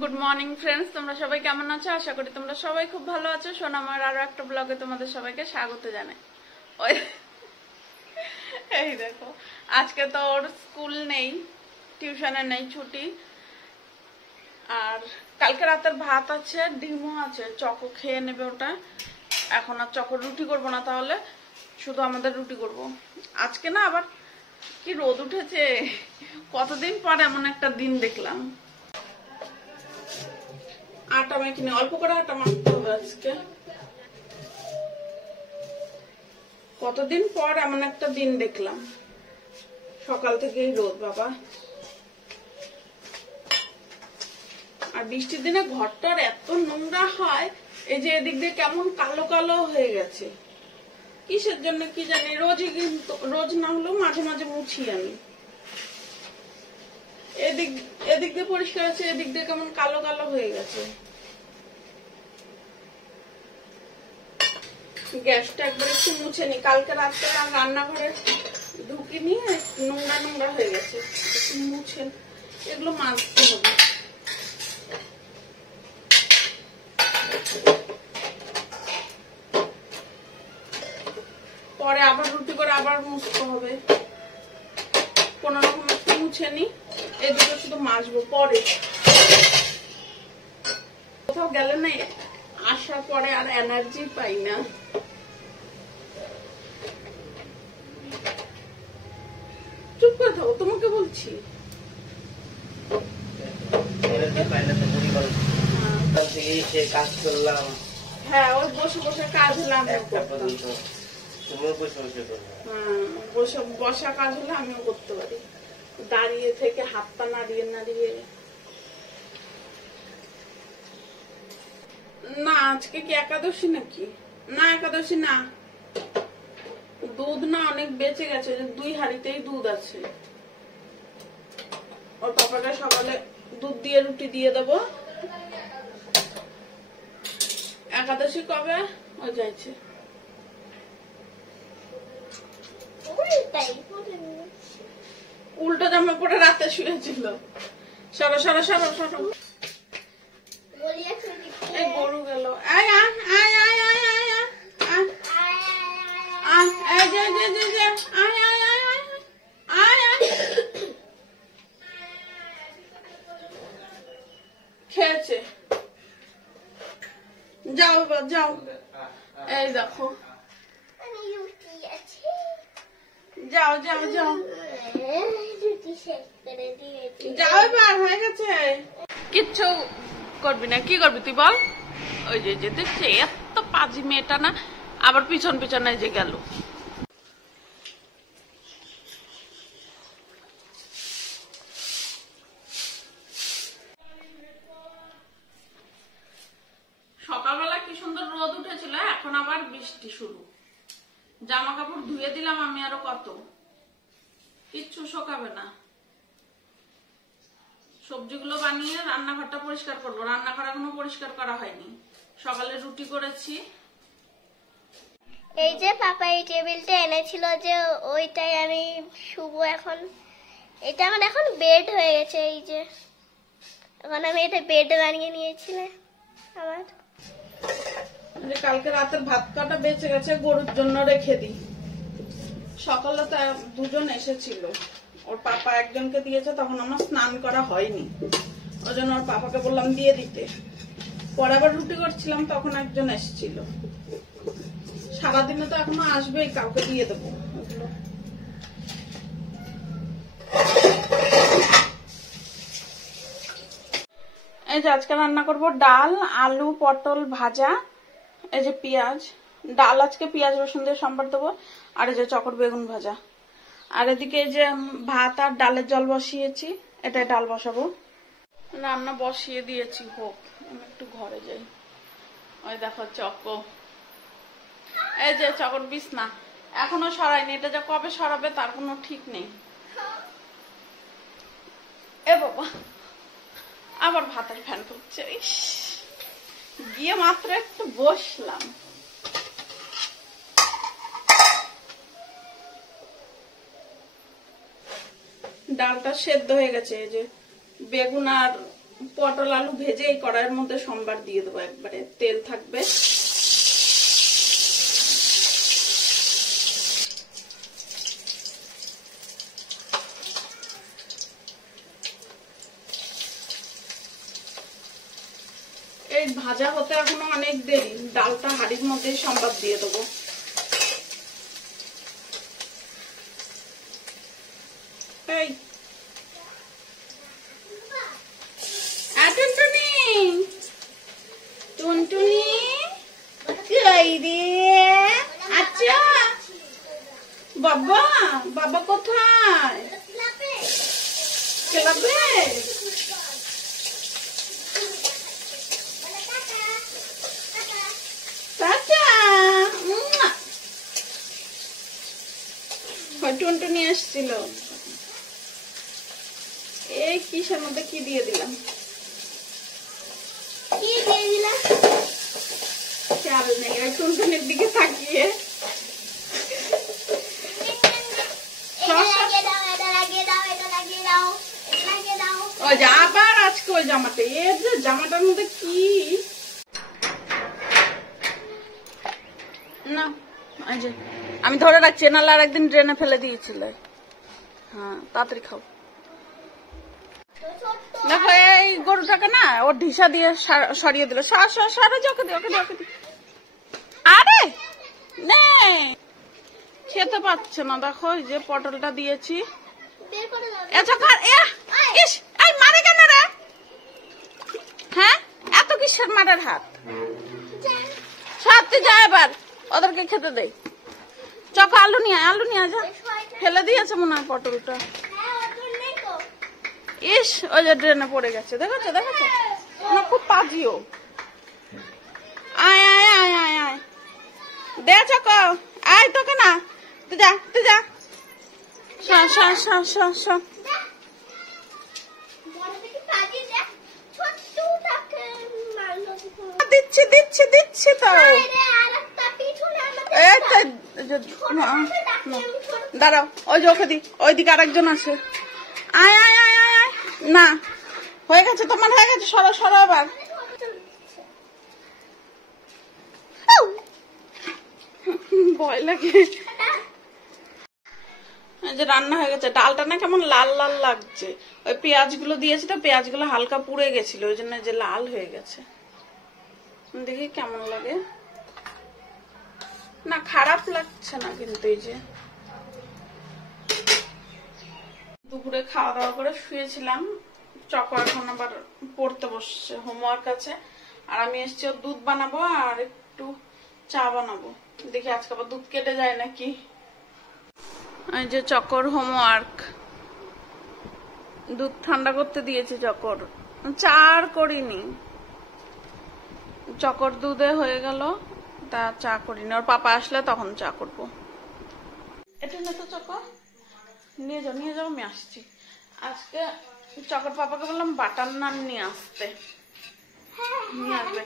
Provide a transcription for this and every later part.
Good morning friends, তোমরা সবাই কেমন আছো? আশা করি তোমরা সবাই খুব ভালো আছো। সোনামার আরো একটা ব্লগে তোমাদের সবাইকে স্বাগত জানাই। ওই এই দেখো, আজকে তো ওর স্কুল নেই, টিউশনে নেই, ছুটি। আর কালকে রাতের ভাত আছে, ডিমও আছে, চকো খেয়ে নেবে ওটা। এখন আর চকোর রুটি করবো না, তাহলে শুধু আমাদের রুটি করব। আজকে না আবার কি রোদ উঠেছে, কতদিন পর এমন একটা দিন দেখলাম। আটা মেখে অল্প করে আটা মাখতে হবে আজকে। কতদিন পর এমন একটা দিন দেখলাম, সকাল থেকেই রোদ বাবা। আর বৃষ্টির দিনে ঘরটার এত নোংরা হয়, এই যে এদিক দিয়ে কেমন কালো কালো হয়ে গেছে, কিসের জন্য কি জানি। রোজই কিন্তু, রোজ না হলেও মাঝে মাঝে মুছি আমি। এদিক দিয়ে পরিষ্কার আছে, এদিক দিয়ে কেমন কালো কালো হয়ে গেছে। গ্যাসটা একবার একটু মুছে নি, কালকে রাত্রে আর রান্নাঘরে ঢুকি নিয়ে নোংরা নোংরা হয়ে গেছে, একটু মুছে এগুলো মাজতে হবে। পরে আবার রুটি করে আবার মুছতে হবে। কোন রকম একটু মুছে নি, এদিকে শুধু মাজবো পরে। কোথাও গেলে না আসার পরে আর এনার্জি পাই না। চুপ করে থাকো, তোমাকে বলছি। কাজ করলাম, হ্যাঁ ওই বসে বসে কাজ হলে আমিও বসা কাজ হলে আমিও করতে পারি, দাঁড়িয়ে থেকে হাত পা নাড়িয়ে নাড়িয়ে। না আজকে কি একাদশী নাকি? না একাদশী না, দুধ না অনেক বেঁচে গেছে, 2 হাঁড়িতেই দুধ আছে। ওর পাপাকে সকালে দুধ দিয়ে রুটি দিয়ে দেবো। একাদশী কবে ও যাইছে? উল্টো জামা পরে রাতে শুয়েছিল। সরো সরো সরো সরো, এই গরু গেল। খেয়েছে, যাও এবার যাও। এই দেখো, যাও যাও যাও যাও, এবার হয়ে গেছে। কিচ্ছু করবি না, কি করবি তুই বল? ওই যে দেখছে এত পাজি মেয়েটা না, আবার পিছন পিছনে যে গেল। সকালবেলা কি সুন্দর রোদ উঠেছিল, এখন আবার বৃষ্টি শুরু। জামা কাপড় ধুয়ে দিলাম আমি, আরো কত, কিচ্ছু শোকাবে না। সবজিগুলো বানিয়ে রান্নাঘরটা পরিষ্কার করবো, রান্নাঘর এখনো পরিষ্কার করা হয়নি। সকালে রুটি করেছি। এই যে পাপা এই টেবিলটা এনেছিল, যে ওইটাই আমি শুবো এখন। এটা আমার এখন বেড হয়ে গেছে। এই যে এখন আমি এটা বেড বানিয়ে নিয়েছিলাম আমার। কালকে রাতের ভাত কাটা বেঁচে গেছে, গরুর জন্য রেখে দিই। সকালে তো 2জন এসেছিল, ওর পাপা একজনকে দিয়েছে, তখন আমার স্নান করা হয়নি, ওই জন্য ওর পাপাকে বললাম দিয়ে দিতে। পরে আবার রুটি করছিলাম, তখন একজন এসেছিল। সারাদিনে তো এখনো আসবেই, কাউকে দিয়ে দেবো। এই যে আজকে রান্না করব ডাল, আলু, পটল ভাজা, এই যে পেঁয়াজ। ডাল আজকে পেঁয়াজ রসুন দিয়ে সম্বার দেবো, আর এই যে চকর বেগুন ভাজা। আর এদিকে এই যে ভাত আর ডালের জল বসিয়েছি, এটাই ডাল বসাবো। রান্না বসিয়ে দিয়েছি, হোক। আমি একটু ঘরে যাই। ওই দেখো চকো, এই যে চকর বিছনা এখনো সরাইনি, এটা যে কবে সরাবে তার কোনো ঠিক নেই। এ বাবা, আবার ভাতের ফ্যান করছে। গিয়ে মাত্র একটু বসলাম। ডালটা সেদ্ধ হয়ে গেছে, এই যে বেগুন আর পটল আলু ভেজে এই কড়াইয়ের মধ্যে সম্বার দিয়ে দেবো, একবারে তেল থাকবে। এই ভাজা হতে এখনো অনেক দেরি, ডালটা হাঁড়ির মধ্যে সম্বাদ দিয়ে দেবো। এই টুনটুনি, টুনটুনি কই রে? আচ্ছা বাবা, বাবা কোথায়? ক্লাবে? টুনটুনি আসছিল। এই কিসের মধ্যে কি দিয়ে দিলাম? খেয়াল নেই, ওই টুনটুনির দিকে তাকিয়ে ওই যে আবার আজকে ওই জামাটা, এর যে জামাটার মধ্যে কি না, আমি ধরে রাখছি, নাহলে আর একদিন ড্রেনে ফেলে দিয়েছিল। হ্যাঁ তাড়াতাড়ি খাও। দেখো এই গরুটাকে না ওর ঢিসা দিয়ে সরিয়ে দিল। আরে খেতে পাচ্ছে না, দেখো যে পটলটা দিয়েছি। মারে কেন রে? হ্যাঁ এত কিসের মারের হাত? সাথে যা, এবার ওদেরকে খেতে দেই। চক আলু নিয়ে যা, ফেলে দিয়েছে মনে হয় পটলটা। ইস ওই যে ড্রেনে পড়ে গেছে, দেখেছো খুব পাজিও। আয় আয় আয় আয় আয় দে চক, আয় তোকে না, তুই যা দিচ্ছি তো। দাঁড়াও, ওই যে ওকে দি, ওইদিকে আরেকজন আছে। আয় আয় আয় আয় আয়, না হয়ে গেছে তোমার, হয়ে গেছে, সরো আবার। ভয় লাগে। যে রান্না হয়ে গেছে, ডালটা না কেমন লাল লাল লাগছে, ওই পেঁয়াজ গুলো দিয়েছি তো, পেঁয়াজ গুলো হালকা পুড়ে গেছিল, ওই জন্য যে লাল হয়ে গেছে। দেখি কেমন লাগে। না খারাপ লাগছে না কিন্তু। এই যে দুপুরে খাওয়া দাওয়া করে শুয়েছিলাম, চক এখন আবার পড়তে বসছে, হোমওয়ার্ক আছে। আর আমি এসছি ওর দুধ বানাবো আর একটু চা বানাবো, দেখি আজকে আবার দুধ কেটে যায় নাকি। এই যে চকর হোমওয়ার্ক, দুধ ঠান্ডা করতে দিয়েছি চকর, চা আর করিনি। চকর দুধে হয়ে গেল, তা চা করিনি, ওর পাপা আসলে তখন চা করবো। এটা না তো চকর, নিয়ে যাও আমি আসছি। আজকে চকর পাপাকে বললাম বাটার নান নিয়ে আসতে, নিয়ে আসবে,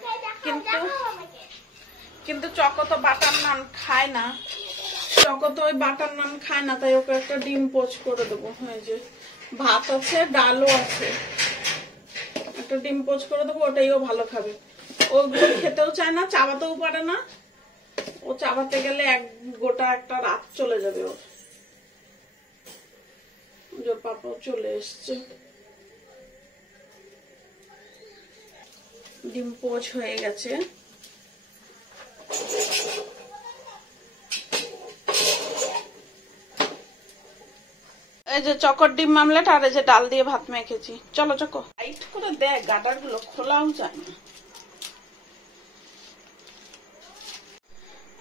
কিন্তু চকো তো বাটার নান খায় না, তাই ওকে একটা ডিম পোচ করে দেবো। এই যে ভাত আছে, ডালও আছে, একটা ডিম পোচ করে দেবো, ওটাইও ভালো খাবে। ওগুলো খেতেও চায় না, চাবাতেও পারে না, ও চাবাতে গেলে গোটা একটা রাত চলে যাবে ওর। পাপাও চলে এসছে, ডিম পোচ হয়ে গেছে। এই যে চকর ডিম মামলেট আর এই যে ডাল দিয়ে ভাত মেখেছি। চলো চকো, টাইট করে দেখ, গাটার গুলো খোলাও যায় না।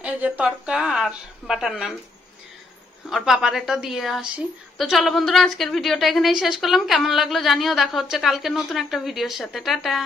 এই যে তরকা আর বাটার নান, ওর পাপার এটা দিয়ে আসি। তো চলো বন্ধুরা, আজকের ভিডিওটা এখানেই শেষ করলাম। কেমন লাগলো জানিও, দেখা হচ্ছে কালকে নতুন একটা ভিডিওর সাথে। টাটা।